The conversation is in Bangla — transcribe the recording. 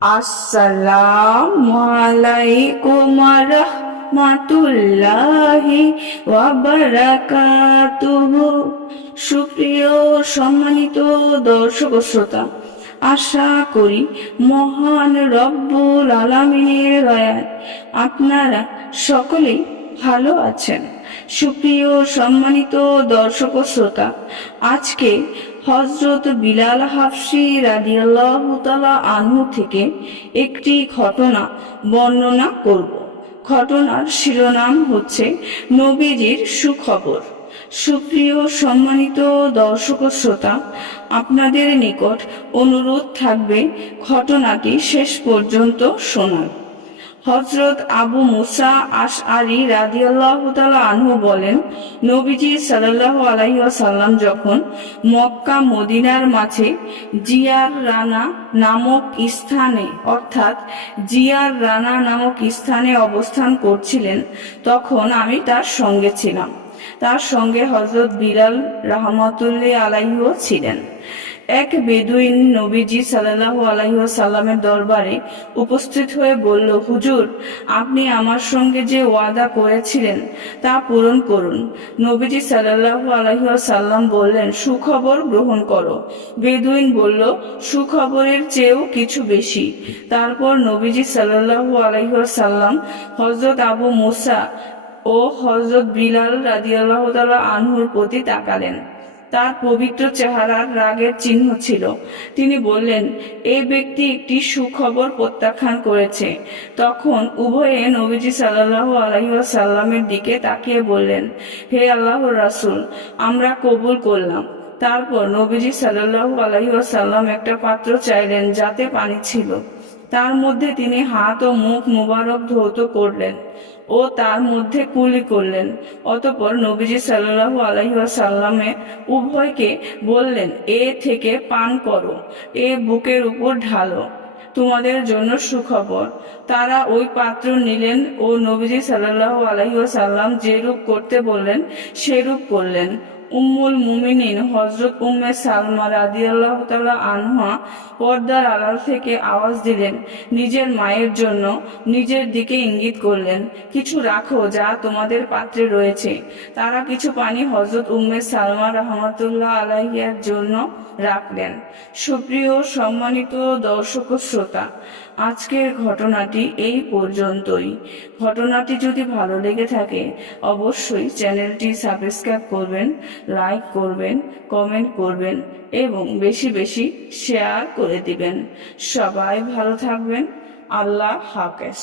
আসসালামু আলাইকুম রাহমাতুল্লাহি ওয়া বারাকাতুহু। সুপ্রিয় সম্মানিত দর্শক ও শ্রোতা, আশা করি মহান রব্বুল আলামিনের দয়ায় আপনারা সকলেই ভালো আছেন। সুপ্রিয় সম্মানিত দর্শক ও শ্রোতা, আজকে হযরত বিলাল হাবশী রাদিয়াল্লাহু তাআলা আনহু থেকে একটি ঘটনা বর্ণনা করব। ঘটনার শিরোনাম হচ্ছে নবীজির সুখবর। সুপ্রিয় সম্মানিত দর্শক ও শ্রোতা, আপনাদের নিকট অনুরোধ থাকবে ঘটনাটি শেষ পর্যন্ত শোনার। হযরত আবু মুসা আশআরী রাদিয়াল্লাহু তাআলা আনহু বলেন, নবীজি সাল্লাল্লাহু আলাইহি ওয়াসাল্লাম যখন মক্কা মদিনার মাঝে জিয়ার রানা নামক স্থানে অবস্থান করছিলেন, তখন আমি তার সঙ্গে ছিলাম। তার সঙ্গে হযরত বিলাল রাহমাতুল্লাহি আলাইহিও ছিলেন। এক বেদুইন নবীজি সাল্লাল্লাহু আলাইহি ওয়াসাল্লামের দরবারে উপস্থিত হয়ে বলল, হুজুর, আপনি আমার সঙ্গে যে ওয়াদা করেছিলেন তা পূরণ করুন। নবীজি সাল্লাল্লাহু আলাইহি ওয়াসাল্লাম বললেন, সুখবর গ্রহণ করো। বেদুইন বলল, সুখবরের চেয়েও কিছু বেশি। তারপর নবীজি সাল্লাল্লাহু আলাইহি ওয়াসাল্লাম হযরত আবু মুসা ও হযরত বিলাল রাদিয়াল্লাহু তাআলা আনহুর প্রতি তাকালেন। তার পবিত্র চেহারার রাগের চিহ্ন ছিল। তিনি বললেন, এই ব্যক্তি একটি সুখবর প্রত্যাখ্যান করেছে। তখন উভয়ে নবীজি সাল্লাল্লাহু আলাইহি ওয়াসাল্লামের দিকে তাকিয়ে বললেন, হে আল্লাহর রাসূল, আমরা কবুল করলাম। তারপর নবীজি সাল্লাল্লাহু আলাইহি ওয়াসাল্লাম একটা পাত্র চাইলেন যাতে পানি ছিল। তার মধ্যে তিনি হাত ও মুখ মুবারক ধৌত করলেন ও তার মধ্যে কুলি করলেন। অতঃপর নবীজি সাল্লাল্লাহু আলাইহি ওয়াসাল্লামে উভয়কে বললেন, এ থেকে পান করো, এ বুকের উপর ঢালো, তোমাদের জন্য সুখবর। তারা ওই পাত্র নিলেন ও নবীজি সাল্লাল্লাহু আলাইহি ওয়াসাল্লাম যেরূপ করতে বললেন সেরূপ করলেন। উম্মুল মুমিনিন হযরত উম্মে সালমা রাদিয়াল্লাহু তাআলা আনহা পর্দার আড়াল থেকে আওয়াজ দিলেন, নিজের মায়ের জন্য নিজের দিকে ইঙ্গিত করলেন, কিছু রাখো যা তোমাদের পাত্রে রয়েছে। তারা কিছু পানি হযরত উম্মে সালমা রাহমাতুল্লাহ আলাইহার জন্য রাখলেন। সুপ্রিয় সম্মানিত দর্শক ও শ্রোতা, আজকের ঘটনাটি এই পর্যন্তই। ঘটনাটি যদি ভালো লেগে থাকে অবশ্যই চ্যানেলটি সাবস্ক্রাইব করবেন, লাইক করবেন, কমেন্ট করবেন এবং বেশি বেশি শেয়ার করে দিবেন। সবাই ভালো থাকবেন। আল্লাহ হাফেজ।